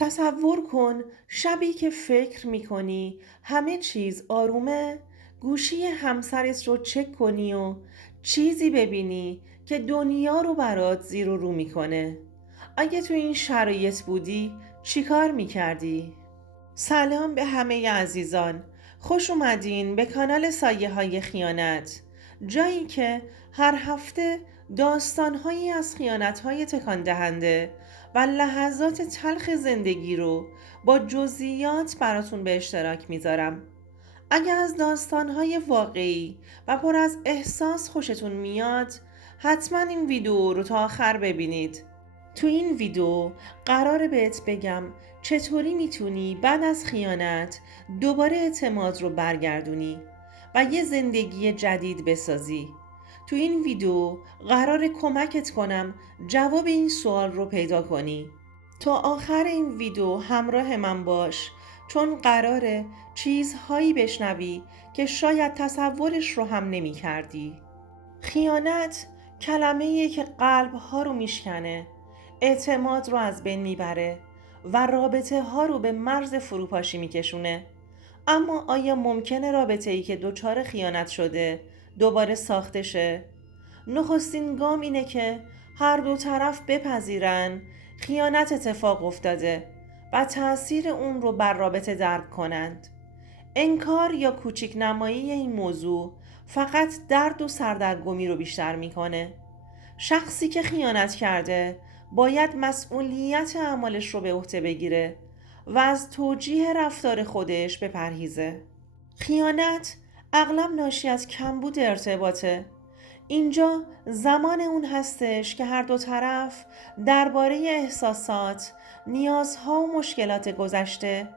تصور کن شبی که فکر میکنی همه چیز آرومه، گوشی همسرت رو چک کنی و چیزی ببینی که دنیا رو برات زیر و رو میکنه. اگه تو این شرایط بودی چی کار میکردی؟ سلام به همه عزیزان، خوش اومدین به کانال سایه های خیانت، جایی که هر هفته داستانهایی از خیانت های تکان دهنده و لحظات تلخ زندگی رو با جزئیات براتون به اشتراک میذارم. اگر از داستانهای واقعی و پر از احساس خوشتون میاد، حتما این ویدیو رو تا آخر ببینید. تو این ویدیو قراره بهت بگم چطوری میتونی بعد از خیانت دوباره اعتماد رو برگردونی و یه زندگی جدید بسازی. تو این ویدیو قراره کمکت کنم جواب این سوال رو پیدا کنی. تا آخر این ویدیو همراه من باش، چون قراره چیزهایی بشنوی که شاید تصورش رو هم نمی کردی. خیانت کلمه‌ایه که قلب‌ها رو میشکنه، اعتماد رو از بین میبره و رابطه ها رو به مرز فروپاشی میکشونه. اما آیا ممکنه رابطه‌ای که دچار خیانت شده دوباره ساخته شه؟ نخستین گام اینه که هر دو طرف بپذیرن خیانت اتفاق افتاده و تأثیر اون رو بر رابطه درک کنند. انکار یا کوچیک نمایی این موضوع فقط درد و سردرگمی رو بیشتر میکنه. شخصی که خیانت کرده باید مسئولیت اعمالش رو به عهده بگیره و از توجیه رفتار خودش بپرهیزه. خیانت اغلب ناشی از کمبود ارتباطه. اینجا زمان اون هستش که هر دو طرف درباره احساسات، نیازها و مشکلات گذشته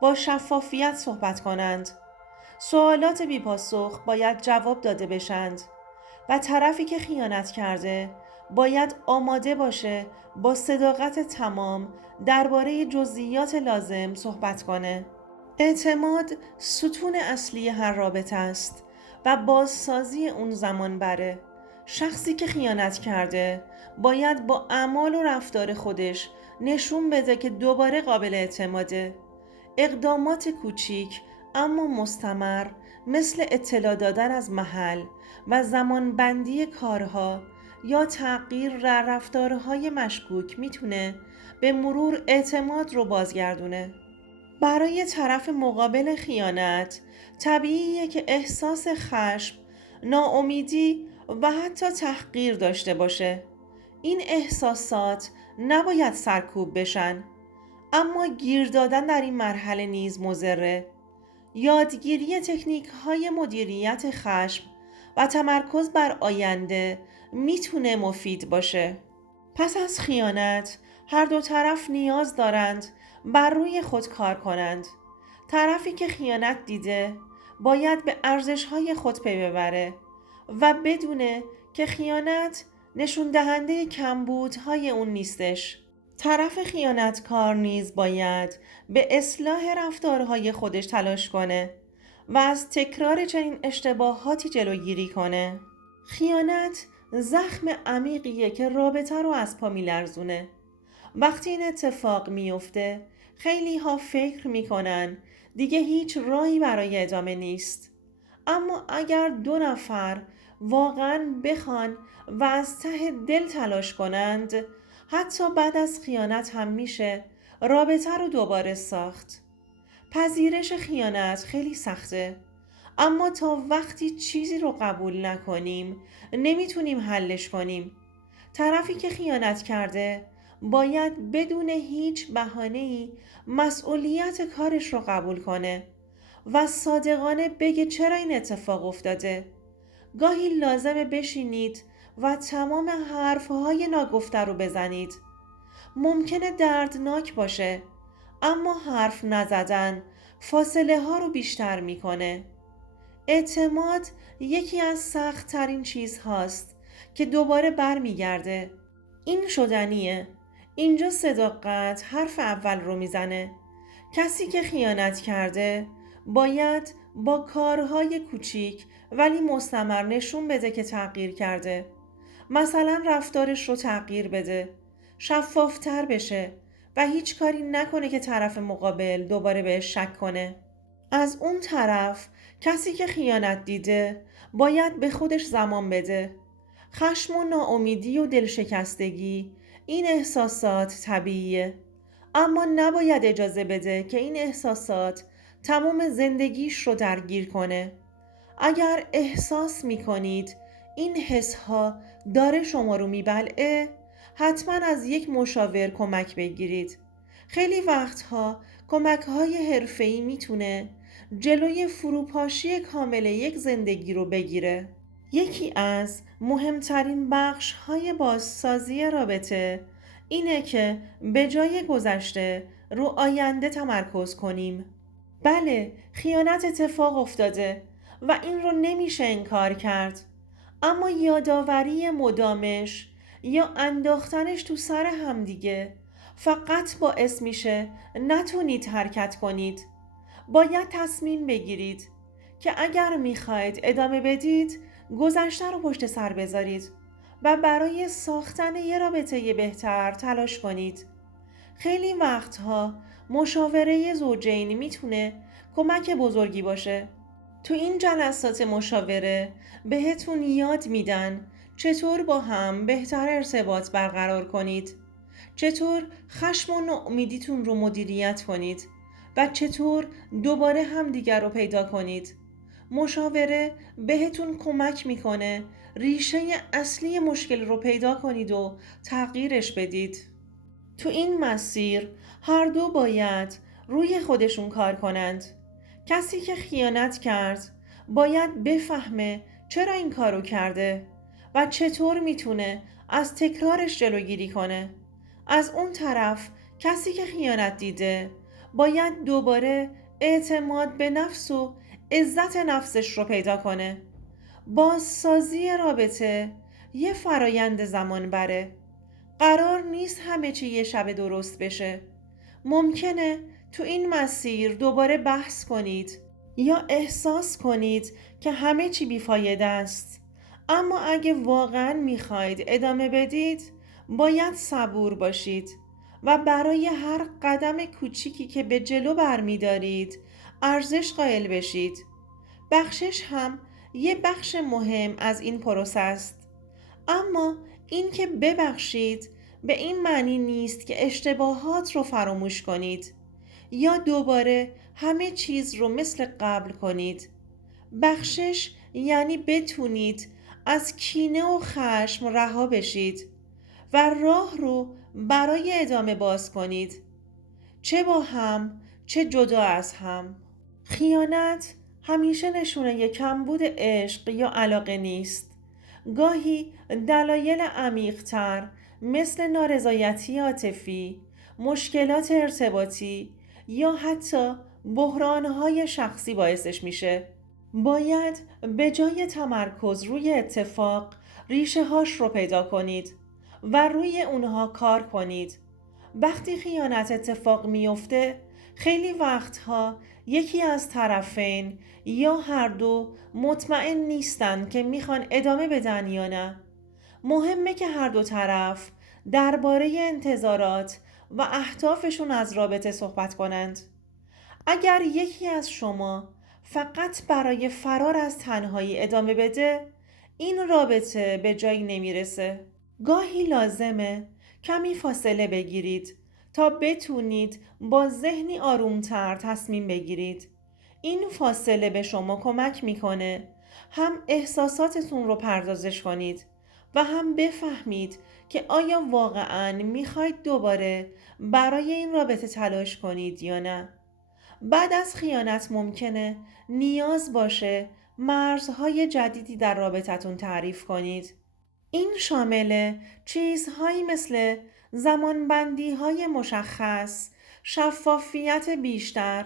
با شفافیت صحبت کنند. سوالات بیپاسخ باید جواب داده بشند و طرفی که خیانت کرده باید آماده باشه با صداقت تمام درباره جزئیات لازم صحبت کنه. اعتماد ستون اصلی هر رابطه است و بازسازی اون زمان بره. شخصی که خیانت کرده باید با اعمال و رفتار خودش نشون بده که دوباره قابل اعتماده. اقدامات کوچیک اما مستمر، مثل اطلاع دادن از محل و زمانبندی کارها یا تغییر رفتارهای مشکوک، میتونه به مرور اعتماد رو بازگردونه. برای طرف مقابل خیانت طبیعیه که احساس خشم، ناامیدی و حتی تحقیر داشته باشه. این احساسات نباید سرکوب بشن، اما گیر دادن در این مرحله نیز مضره. یادگیری تکنیک های مدیریت خشم و تمرکز بر آینده میتونه مفید باشه. پس از خیانت هر دو طرف نیاز دارند بر روی خود کار کنند. طرفی که خیانت دیده باید به ارزش‌های خود پی ببره و بدونه که خیانت نشون دهنده کمبودهای اون نیستش. طرف خیانتکار نیز باید به اصلاح رفتارهای خودش تلاش کنه و از تکرار چنین اشتباهاتی جلوگیری کنه. خیانت زخم عمیقیه که رابطه رو از پا میلرزونه. وقتی این اتفاق میفته خیلی ها فکر میکنن دیگه هیچ راهی برای ادامه نیست. اما اگر دو نفر واقعا بخوان و از ته دل تلاش کنند، حتی بعد از خیانت هم میشه رابطه رو دوباره ساخت. پذیرش خیانت خیلی سخته، اما تا وقتی چیزی رو قبول نکنیم نمیتونیم حلش کنیم. طرفی که خیانت کرده باید بدون هیچ بهانه‌ای مسئولیت کارش رو قبول کنه و صادقانه بگه چرا این اتفاق افتاده. گاهی لازمه بشینید و تمام حرفهای ناگفته رو بزنید. ممکنه دردناک باشه، اما حرف نزدن فاصله ها رو بیشتر میکنه. اعتماد یکی از سخت ترین چیز هاست که دوباره برمیگرده. این شدنیه. اینجا صداقت حرف اول رو میزنه. کسی که خیانت کرده باید با کارهای کوچیک ولی مستمر نشون بده که تغییر کرده. مثلا رفتارش رو تغییر بده، شفافتر بشه و هیچ کاری نکنه که طرف مقابل دوباره بهش شک کنه. از اون طرف کسی که خیانت دیده باید به خودش زمان بده. خشم و ناامیدی و دلشکستگی این احساسات طبیعیه، اما نباید اجازه بده که این احساسات تمام زندگیش رو درگیر کنه. اگر احساس می کنید این حسها داره شما رو میبلعه، حتما از یک مشاور کمک بگیرید. خیلی وقتها کمک‌های حرفه‌ای میتونه جلوی فروپاشی کامل یک زندگی رو بگیره. یکی از مهمترین بخش‌های بازسازی رابطه اینه که به جای گذشته رو آینده تمرکز کنیم. بله، خیانت اتفاق افتاده و این رو نمیشه انکار کرد، اما یادآوری مدامش یا انداختنش تو سر همدیگه فقط باعث میشه نتونید حرکت کنید. باید تصمیم بگیرید که اگر میخواید ادامه بدید گذشته رو پشت سر بذارید و برای ساختن یه رابطه بهتر تلاش کنید. خیلی وقتها مشاوره زوجین میتونه کمک بزرگی باشه. تو این جلسات مشاوره بهتون یاد میدن چطور با هم بهتر ارتباط برقرار کنید، چطور خشم و ناامیدیتون رو مدیریت کنید و چطور دوباره همدیگر رو پیدا کنید. مشاوره بهتون کمک میکنه ریشه اصلی مشکل رو پیدا کنید و تغییرش بدید. تو این مسیر هر دو باید روی خودشون کار کنند. کسی که خیانت کرد باید بفهمه چرا این کارو کرده و چطور میتونه از تکرارش جلوگیری کنه. از اون طرف کسی که خیانت دیده باید دوباره اعتماد به نفس و عزت نفسش رو پیدا کنه. بازسازی رابطه یه فرایند زمان بره. قرار نیست همه چی یه شب درست بشه. ممکنه تو این مسیر دوباره بحث کنید یا احساس کنید که همه چی بیفایده است. اما اگه واقعا میخواید ادامه بدید باید صبور باشید و برای هر قدم کوچیکی که به جلو برمیدارید ارزش قائل بشید. بخشش هم یه بخش مهم از این پروسه است. اما این که ببخشید به این معنی نیست که اشتباهات رو فراموش کنید یا دوباره همه چیز رو مثل قبل کنید. بخشش یعنی بتونید از کینه و خشم رها بشید و راه رو برای ادامه باز کنید، چه با هم چه جدا از هم. خیانت همیشه نشونه کمبود عشق یا علاقه نیست. گاهی دلایل عمیق‌تر مثل نارضایتی عاطفی، مشکلات ارتباطی یا حتی بحران‌های شخصی باعثش میشه. باید به جای تمرکز روی اتفاق ریشه هاش رو پیدا کنید و روی اونها کار کنید. وقتی خیانت اتفاق میفته خیلی وقتها یکی از طرفین یا هر دو مطمئن نیستن که میخوان ادامه بدن یا نه. مهمه که هر دو طرف درباره انتظارات و اهدافشون از رابطه صحبت کنند. اگر یکی از شما فقط برای فرار از تنهایی ادامه بده، این رابطه به جایی نمیرسه. گاهی لازمه کمی فاصله بگیرید تا بتونید با ذهنی آرومتر تصمیم بگیرید. این فاصله به شما کمک میکنه هم احساساتتون رو پردازش کنید و هم بفهمید که آیا واقعاً میخواید دوباره برای این رابطه تلاش کنید یا نه. بعد از خیانت ممکنه نیاز باشه مرزهای جدیدی در رابطتون تعریف کنید. این شامل چیزهایی مثل زمانبندی‌های مشخص، شفافیت بیشتر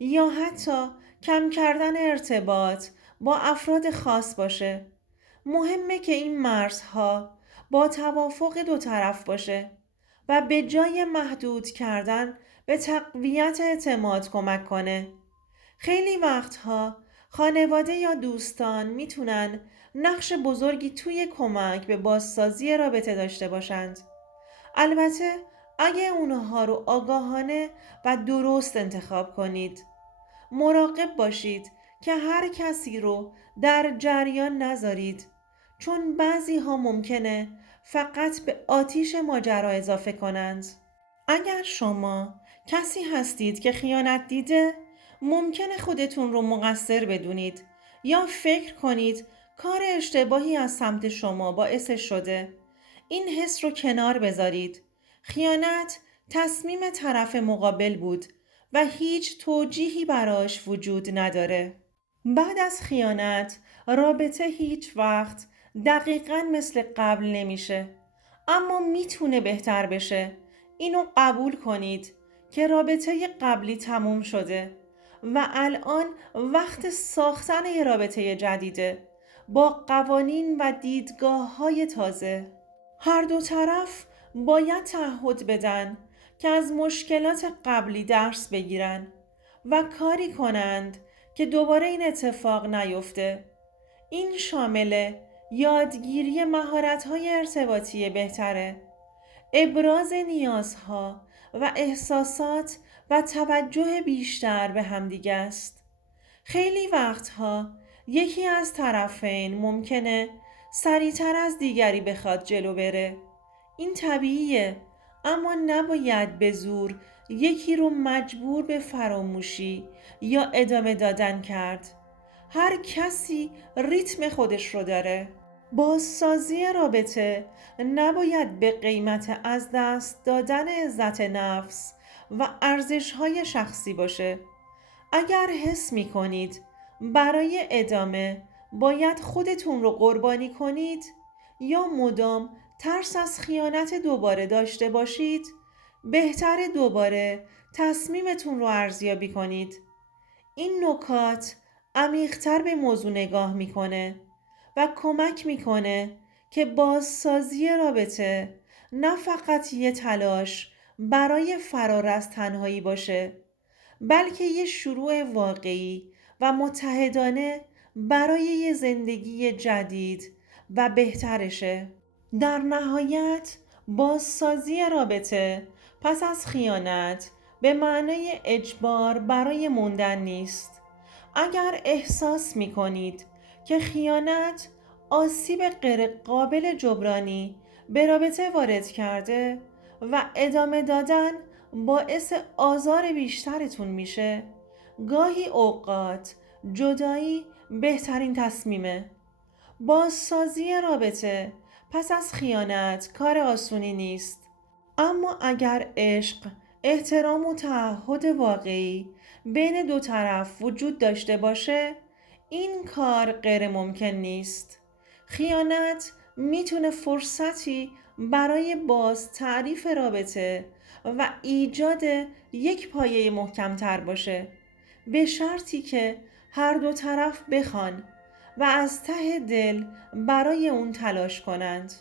یا حتی کم کردن ارتباط با افراد خاص باشه. مهمه که این مرزها با توافق دو طرف باشه و به جای محدود کردن به تقویت اعتماد کمک کنه. خیلی وقتها خانواده یا دوستان میتونن نقش بزرگی توی کمک به بازسازی رابطه داشته باشند. البته اگه اونها رو آگاهانه و درست انتخاب کنید. مراقب باشید که هر کسی رو در جریان نذارید، چون بعضی ها ممکنه فقط به آتیش ماجرا اضافه کنند. اگر شما کسی هستید که خیانت دیده، ممکنه خودتون رو مقصر بدونید یا فکر کنید کار اشتباهی از سمت شما باعث شده. این حس رو کنار بذارید. خیانت تصمیم طرف مقابل بود و هیچ توجیهی براش وجود نداره. بعد از خیانت رابطه هیچ وقت دقیقاً مثل قبل نمیشه، اما میتونه بهتر بشه. اینو قبول کنید که رابطه قبلی تموم شده و الان وقت ساختن یه رابطه جدیده با قوانین و دیدگاه های تازه. هر دو طرف باید تعهد بدن که از مشکلات قبلی درس بگیرن و کاری کنند که دوباره این اتفاق نیفته. این شامل یادگیری مهارت‌های ارتباطی بهتره، ابراز نیازها و احساسات و توجه بیشتر به همدیگه است. خیلی وقتها یکی از طرفین ممکنه سریعتر از دیگری بخواد جلو بره. این طبیعیه، اما نباید به زور یکی رو مجبور به فراموشی یا ادامه دادن کرد. هر کسی ریتم خودش رو داره. بازسازی رابطه نباید به قیمت از دست دادن عزت نفس و ارزش‌های شخصی باشه. اگر حس می کنید برای ادامه باید خودتون رو قربانی کنید یا مدام ترس از خیانت دوباره داشته باشید، بهتر دوباره تصمیمتون رو ارزیابی کنید. این نکات عمیق‌تر به موضوع نگاه میکنه و کمک میکنه که بازسازی رابطه نه فقط یه تلاش برای فرار از تنهایی باشه، بلکه یه شروع واقعی و متحدانه برای یه زندگی جدید و بهترشه. در نهایت بازسازی رابطه پس از خیانت به معنای اجبار برای موندن نیست. اگر احساس می کنید که خیانت آسیب غیرقابل جبرانی به رابطه وارد کرده و ادامه دادن باعث آزار بیشترتون میشه، گاهی اوقات جدایی بهترین تصمیمه. بازسازی رابطه پس از خیانت کار آسونی نیست، اما اگر عشق، احترام و تعهد واقعی بین دو طرف وجود داشته باشه، این کار غیر ممکن نیست. خیانت میتونه فرصتی برای باز تعریف رابطه و ایجاد یک پایه محکمتر باشه، به شرطی که هر دو طرف بخوان و از ته دل برای اون تلاش کنند.